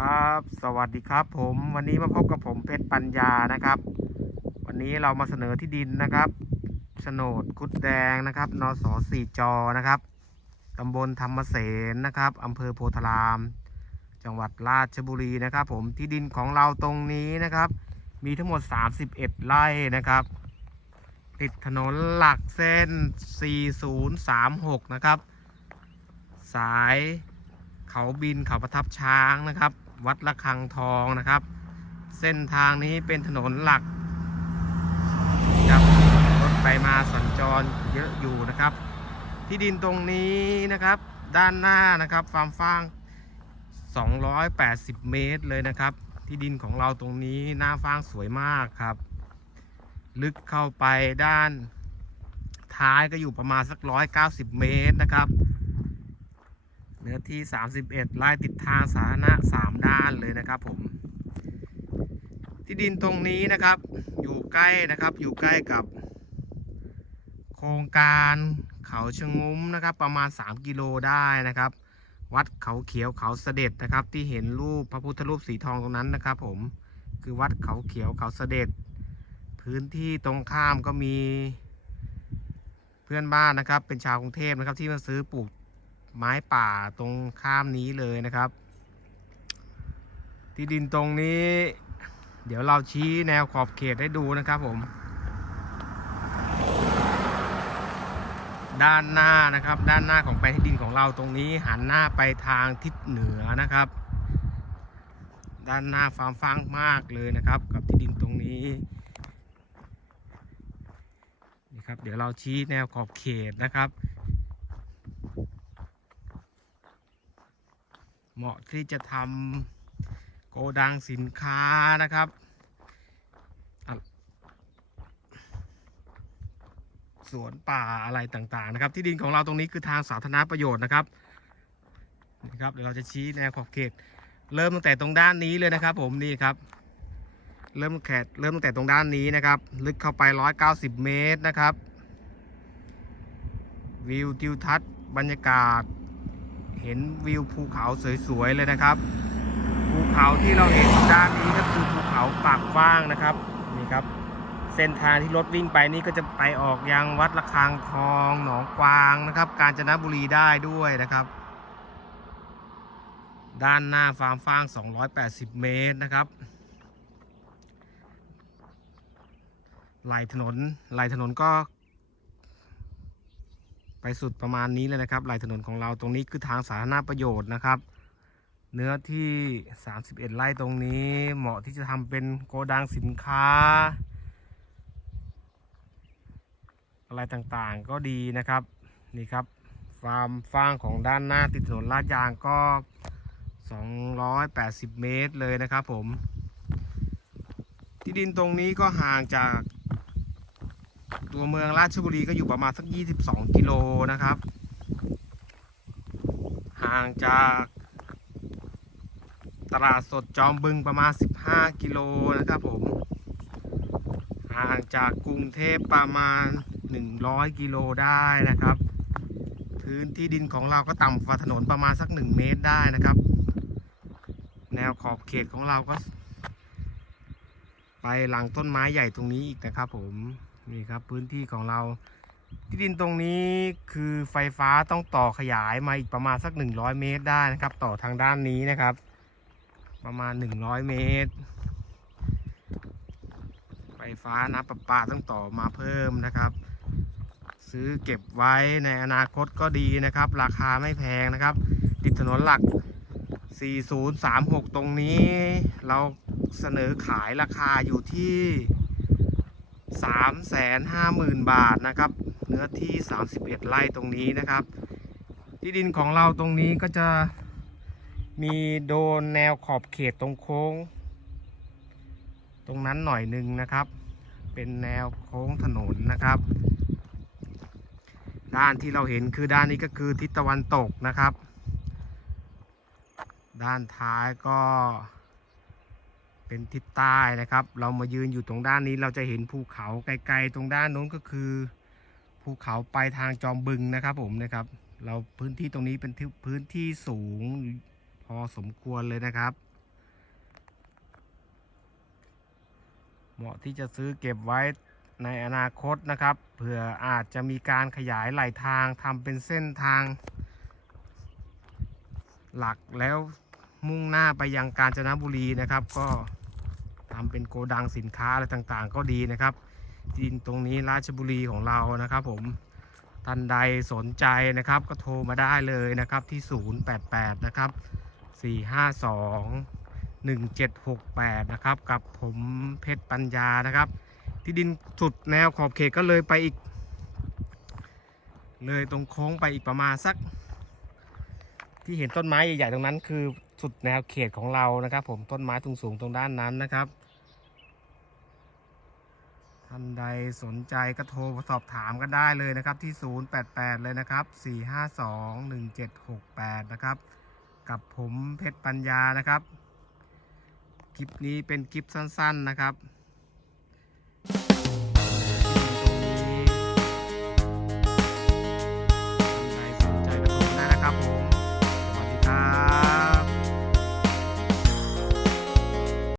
ครับ สวัสดีครับ ผมวันนี้มาพบกับผมเพชรปัญญานะครับ วันนี้เรามาเสนอที่ดินนะครับโฉนดกุดแดงนะครับนสสี่จอนะครับตำบลธรรมเสนนะครับอำเภอโพธาราม จังหวัดราชบุรีนะครับ ผมที่ดินของเราตรงนี้นะครับ มีทั้งหมด 31 ไร่นะครับ ติดถนนหลักเส้น 4036 นะครับ สายเขาบินเขาประทับช้างนะครับ วัดระฆังทองนะครับ เส้นทางนี้เป็นถนนหลักครับรถไปมาสัญจรเยอะอยู่นะครับ ที่ดินตรงนี้นะครับ ด้านหน้านะครับฟาร์มฟาง 280 เมตรเลยนะครับ ที่ดินของเราตรงนี้หน้าฟางสวยมากครับ ลึกเข้าไปด้านท้ายก็อยู่ประมาณสัก 190 เมตรนะครับ เนื้อที่ 31ไร่ติดทางสาธารณะ 3 ด้านเลยนะครับผม ที่ดินตรงนี้นะครับ อยู่ใกล้นะครับอยู่ใกล้กับ โครงการเขาชะงุ้มนะครับ ประมาณ 3 กิโลได้นะครับ วัดเขาเขียวเขาเสด็จนะครับ ที่เห็นรูปพระพุทธรูปสีทองตรงนั้นนะครับ ผมคือวัดเขาเขียวเขาเสด็จ พื้นที่ตรงข้ามก็มีเพื่อนบ้านนะครับ เป็นชาวกรุงเทพนะครับ ที่มาซื้อปลูก ไม้ป่าตรงข้ามนี้เลยนะครับ ที่ดินตรงนี้ เดี๋ยวเราชี้แนวขอบเขตให้ดูนะครับผม ด้านหน้านะครับ ด้านหน้าของแปลงที่ดินของเราตรงนี้หันหน้าไปทางทิศเหนือนะครับ ด้านหน้าฟาร์มฟางมากเลยนะครับ กับที่ดินตรงนี้นี่ครับ เดี๋ยวเราชี้แนวขอบเขตนะครับ เหมาะที่จะทำโกดังสินค้านะครับ สวนป่าอะไรต่างๆนะครับ ที่ดินของเราตรงนี้คือทางสาธารณประโยชน์นะครับนี่ครับเดี๋ยวเราจะชี้แนวขอบเขต เริ่มตั้งแต่ตรงด้านนี้เลยนะครับ ผมนี่ครับ เริ่มแขกเริ่มตั้งแต่ตรงด้านนี้นะครับ ลึกเข้าไป 190 เมตรนะครับ วิวทิวทัศน์บรรยากาศ เห็นวิวภูเขาสวยๆเลยนะครับ ภูเขาที่เราเห็นด้านนี้ก็คือภูเขาปากว้างนะครับนี่ครับ เส้นทางที่รถวิ่งไปนี่ก็จะไปออกยังวัดระฆังทองหนองกวางนะครับ กาญจนบุรีได้ด้วยนะครับ ด้านหน้าฟาร์มฟาง 280 เมตรนะครับไหลถนนไหลถนนก็ ไปสุดประมาณนี้เลยนะครับลายถนนของเราตรงนี้คือทางสาธารณประโยชน์นะครับ เนื้อที่ 31 ไร่ตรงนี้เหมาะที่จะทำเป็นโกดังสินค้า อะไรต่างๆก็ดีนะครับนี่ครับฟาร์มฟางของด้านหน้าติดถนนลาดยางก็ 280 เมตรเลยนะครับผม ที่ดินตรงนี้ก็ห่างจาก ตัวเมืองราชบุรีก็อยู่ประมาณสัก 22 กิโลนะครับ ห่างจากตลาดสดจอมบึงประมาณ 15 กิโลนะครับผม ห่างจากกรุงเทพประมาณ 100 กิโลได้นะครับ พื้นที่ดินของเราก็ต่ำกว่าถนนประมาณสัก 1 เมตรได้นะครับ แนวขอบเขตของเราก็ ไปหลังต้นไม้ใหญ่ตรงนี้อีกนะครับผม นี่ครับพื้นที่ของเรา ที่ดินตรงนี้คือไฟฟ้าต้องต่อขยายมาอีกประมาณสัก 100 เมตรได้นะครับ ต่อทางด้านนี้นะครับ ประมาณ 100 เมตร ไฟฟ้านะประปาต้องต่อมาเพิ่มนะครับ ซื้อเก็บไว้ในอนาคตก็ดีนะครับ ราคาไม่แพงนะครับ ติดถนนหลัก 4036 ตรงนี้ เราเสนอขายราคาอยู่ที่ 350,000 บาทนะครับ เนื้อที่ 31 ไร่ตรงนี้นะครับ ที่ดินของเราตรงนี้ก็จะมีโดนแนวขอบเขตตรงโค้ง ตรงนั้นหน่อยหนึ่งนะครับ เป็นแนวโค้งถนนนะครับ ด้านที่เราเห็นคือด้านนี้ก็คือทิศตะวันตกนะครับ ด้านท้ายก็ เป็นทิศใต้นะครับ เรามายืนอยู่ตรงด้านนี้เราจะเห็นภูเขาไกลๆ ตรงด้านนู้นก็คือ ภูเขาไปทางจอมบึงนะครับผมนะครับ เราพื้นที่ตรงนี้เป็นพื้นที่สูงพอสมควรเลยนะครับ เหมาะที่จะซื้อเก็บไว้ในอนาคตนะครับ เผื่ออาจจะมีการขยายไหลทางทำเป็นเส้นทาง หลักแล้วมุ่งหน้าไปยังกาญจนบุรีนะครับก็ ทำเป็นโกดังสินค้าอะไรต่างๆ ก็ดีนะครับที่ดินตรงนี้ราชบุรีของเรานะครับ ผมท่านใดสนใจนะครับ ก็โทรมาได้เลยนะครับที่ 088 นะครับ 452 1768 นะครับ กับผมเพชรปัญญานะครับ ที่ดินสุดแนวขอบเขตก็เลยไปอีก เลยตรงโค้งไปอีกประมาณสัก ที่เห็นต้นไม้ใหญ่ๆตรงนั้นคือสุดแนวเขตของเรานะครับ ผมต้นไม้สูงๆตรงด้านนั้นนะครับ ท่านใดสนใจก็โทรสอบถามกันได้เลยนะครับที่ 088 เลยนะครับ 452 1768 นะครับ กับผมเพชรปัญญานะครับ คลิปนี้เป็นคลิปสั้นๆนะครับ